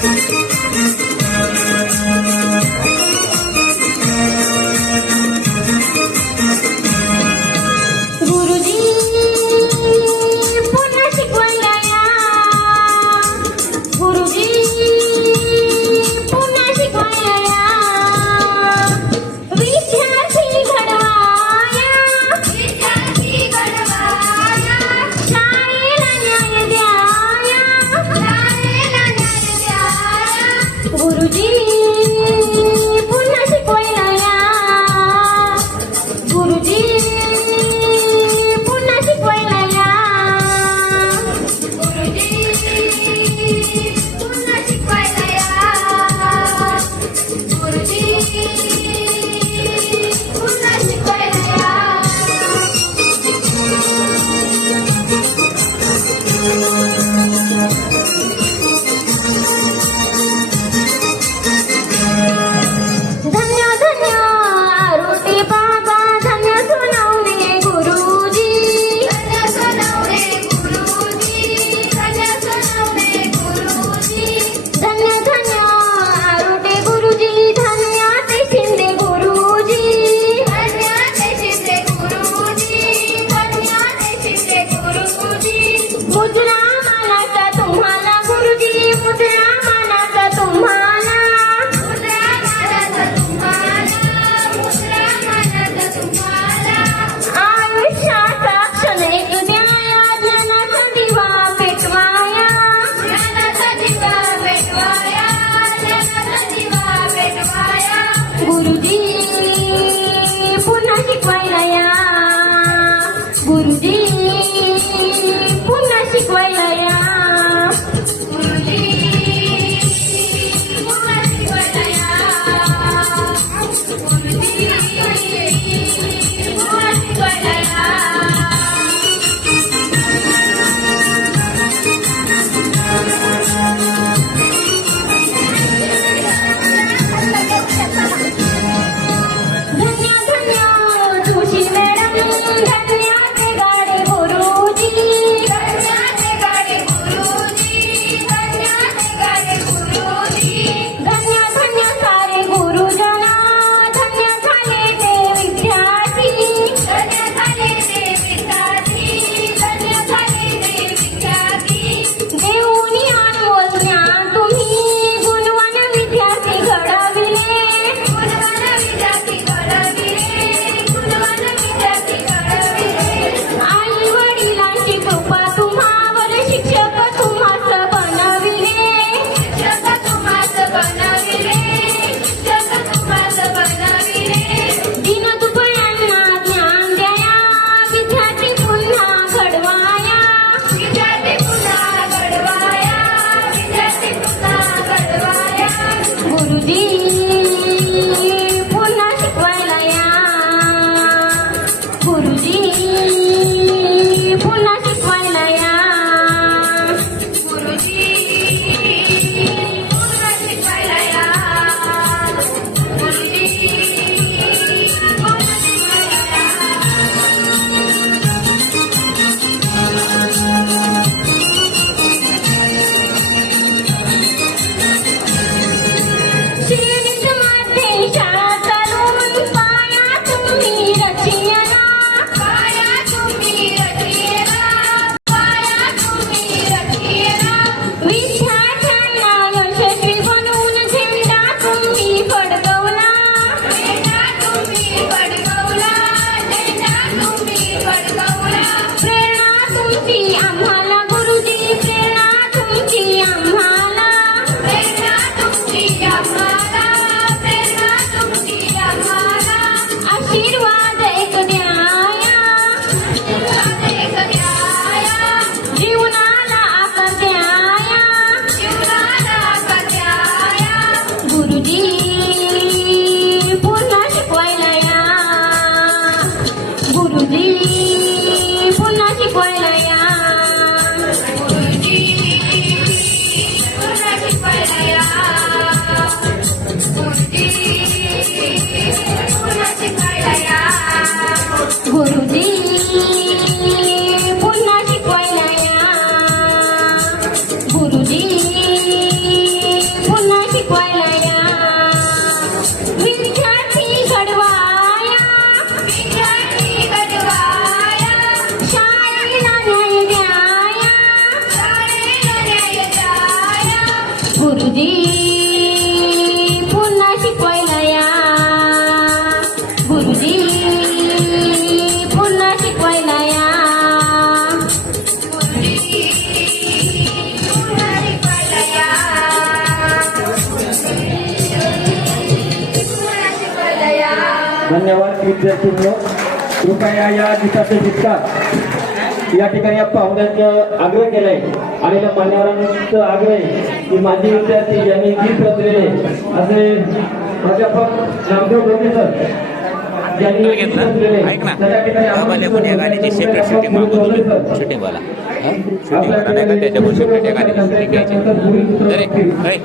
Música गुरुजी Thank you. धन्यवाद विद्यार्थ्यांनो कृपया या दिवसाचे शिक्षक या ठिकाणी पाहुण्यांचं आग्रह केलाय. आलेल्या मान्यवरांचं आग्रह की माझे विद्यार्थी यांनी गीत रचलेले असे प्राध्यापक नामदेव डोके सर यांनी गीत रचलेले ऐक ना. तर या ठिकाणी आम्हाला पण या गाण्याची सेपरेट शूटिंग मागवतो मी शूटिंग वाला. शूटिंग वाला. नाही का त्याच्यावर सेपरेट या गाण्याची शूटिंग घ्यायची. अरे अरे.